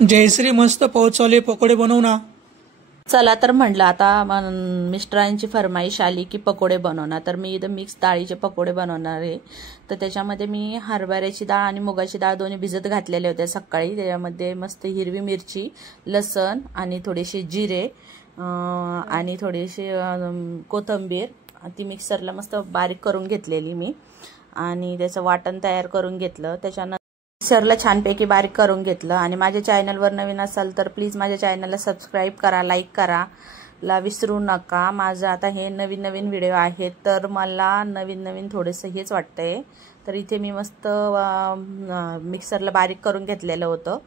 जयश्री मस्त पोहोचवले पकोडे बनवू ना। चला तर म्हटलं आता मिस्टरांची फरमाईश आली की पकोडे बनवणार, तर मी इथं मिक्स डाळीचे पकोडे बनवणार आहे। तर त्याच्यामध्ये मी हरभऱ्याची डाळ आणि मुगाची डाळ दोन्ही भिजत घातलेले होते सकाळी। त्याच्यामध्ये मस्त हिरवी मिरची, लसण आणि थोडेसे जिरे आणि थोडीशी कोथिंबीर ती मिक्सरला मस्त बारीक करून घेतलेली मी आणि त्याचं वाटण तयार करून घेतलं। त्याच्यानंतर मिक्सरला छानपैकी बारीक करून घेतलं। आणि माझ्या चॅनलवर नवीन असाल तर प्लीज माझ्या चॅनलला सबस्क्राईब करा, लाईक करा ला विसरू नका। माझं आता हे नवीन नवीन व्हिडिओ आहेत तर मला नवीन थोडंसं हेच वाटतंय। तर इथे मी मस्त मिक्सरला बारीक करून घेतलेलं होतं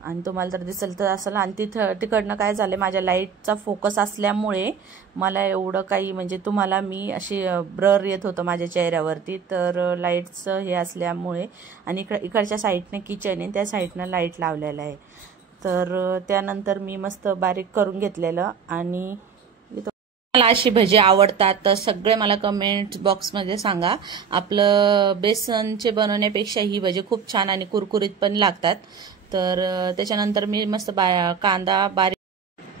आणि तुम्हाला तर दिसेल तर असेल। आणि तिकडनं काय झालं, माझ्या लाईटचा फोकस असल्यामुळे मला एवढं काही म्हणजे तुम्हाला मी अशी ब्लर येत होतं माझ्या चेहऱ्यावरती, तर लाईटचं हे असल्यामुळे। आणि इकडच्या साईडने किचन आहे, त्या साईडनं लाईट लावलेलं आहे। तर त्यानंतर मी मस्त बारीक करून घेतलेलं। आणि मला अशी भजी आवडतात तर सगळे मला कमेंट बॉक्समध्ये सांगा। आपलं बेसनचे बनवण्यापेक्षा ही भजी खूप छान आणि कुरकुरीत पण लागतात। तर त्याच्यानंतर मी मस्त कांदा बारीक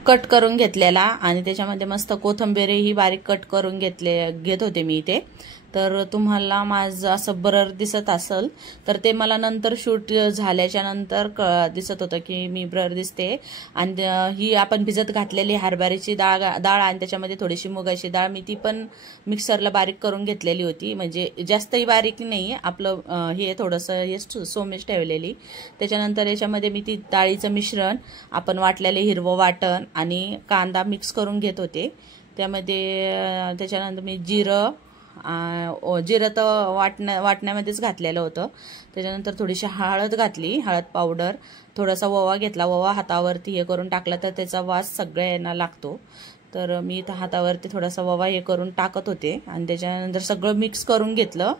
कट करून घेतलेला आणि त्याच्यामध्ये मस्त कोथिंबीरही बारीक कट करून घेत होते मी इथे। तर तुम्हाला माझं असं ब्लर दिसत असेल तर ते मला नंतर शूट झाल्याच्या नंतर दिसत होतं की मी ब्लर दिसते। आणि ही आपण भिजत घातलेली हरभऱ्याची डाळ आणि त्याच्यामध्ये थोडीशी मुगाची डाळ मी ती पण मिक्सरला बारीक करून घेतलेली होती, म्हणजे जास्तही बारीक नाही, आपलं हे थोडंसं हे सोमेश ठेवलेली। त्याच्यानंतर याच्यामध्ये मी ती डाळीचं मिश्रण, आपण वाटलेले हिरवं वाटण आणि कांदा मिक्स करून घेत होते। त्यामध्ये त्याच्यानंतर मी जिरं तर वाटण्यामध्येच घातलेलं होतं। त्याच्यानंतर थोडीशी हळद घातली, हळद पावडर, थोडासा ओवा घेतला, ओवा हातावरती हे करून टाकला तर त्याचा वास सगळ्यांना लागतो। तर मी इथं हातावरती थोडासा ओवा हे करून टाकत होते आणि त्याच्यानंतर सगळं मिक्स करून घेतलं।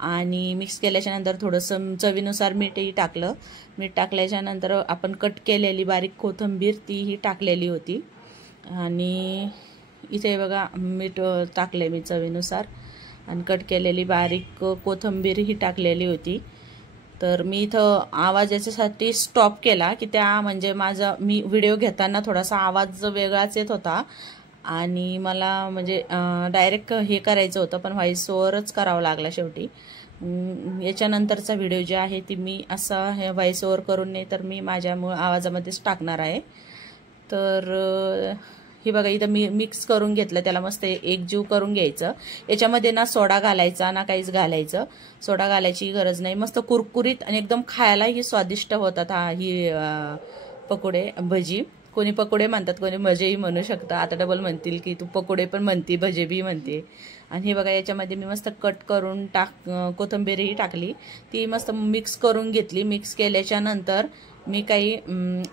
आणि मिक्स केल्याच्या नंतर थोडंसं चवीनुसार मीठही टाकलं। मीठ टाकल्याच्या नंतर आपण कट केलेली बारीक कोथिंबीर तीही टाकलेली होती। आणि इथे बघा मीठ टाकले मी चवीनुसार आणि कट केलेली बारीक कोथिंबीर ही टाकलेली होती। तर मी इथं आवाज याच्यासाठी स्टॉप केला की म्हणजे मी व्हिडिओ घेताना थोडासा आवाज वेगळाच येत होता आणि मला म्हणजे डायरेक्ट हे करायचं होतं, पण व्हॉइस ओव्हरच करावं लागला शेवटी। याच्यानंतरचा व्हिडिओ जे आहे ती मी असा हे व्हॉइस ओव्हर करून नाही तर मी माझ्या आवाजामध्येच टाकणार आहे। तर हे बघा इथं मी मिक्स करून घेतलं, त्याला मस्त एकजीव करून घ्यायचं। याच्यामध्ये ना सोडा घालायचा ना काहीच घालायचं, सोडा घालायची गरज नाही। मस्त कुरकुरीत आणि एकदम खायलाही स्वादिष्ट होतात ही पकोडे भजी। कोणी पकोडे म्हणतात, कोणी भजेही म्हणू शकतं। आता डबल म्हणतील की तू पकोडे पण म्हणते भजे बी म्हणते। आणि हे बघा याच्यामध्ये मी मस्त कट करून कोथिंबीरही टाकली, ती मस्त मिक्स करून घेतली। मिक्स केल्याच्या नंतर मी काही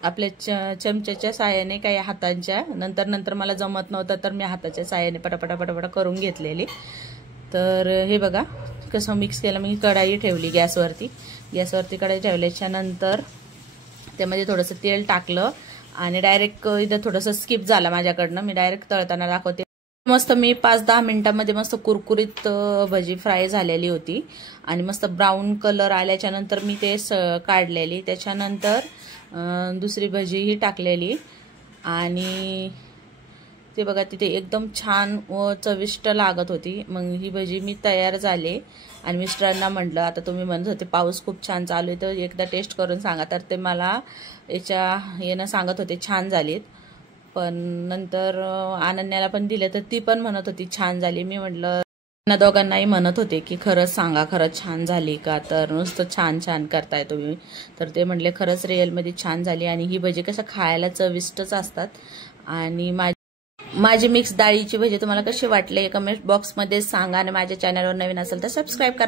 आपल्या चमच्याच्या साहाय्याने, काही हातांच्या, नंतर मला जमत नव्हतं तर मी हाताच्या साहाय्याने पटापटा करून घेतलेली। तर हे बघा कसं मिक्स केलं। मी कढाई ठेवली गॅसवरती कढाई ठेवल्याच्या नंतर त्यामध्ये थोडंसं तेल टाकलं आणि डायरेक्ट इथं थोडंसं स्किप झालं माझ्याकडनं, मी डायरेक्ट तळताना दाखवते। मस्त मी 5-10 मिनिटांमध्ये मस्त कुरकुरीत भजी फ्राय झालेली होती आणि मस्त ब्राऊन कलर आल्याच्या नंतर मी ते काढलेली। त्याच्यानंतर दुसरी भजीही टाकलेली आणि ते बघा तिथे एकदम छान व चविष्ट लागत होती। मग ही भजी मी तयार झाली आणि मिस्टरांना म्हटलं, आता तुम्ही म्हणत होते पाऊस खूप छान चालू आहे तर एकदा टेस्ट करून सांगा, तर ते मला येणं सांगत होते छान झालीत। पण नंतर अनन्याला पण दिले तर ती पण म्हणत होती छान झाली। मी म्हटलं त्यांना दोघांनाही म्हणत होते की खरंच सांगा, खरंच छान झाली का, तर नुसतं छान करताय तुम्ही। तर ते म्हटले खरंच रिअलमध्ये छान झाली। आणि ही भजी कसं खायला चविष्टच असतात। आणि माझी मिक्स डाळीची भजी तुम्हाला कशी वाटले कमेंट बॉक्समध्ये सांगा आणि माझ्या चॅनलवर नवीन असेल तर सबस्क्राईब करा।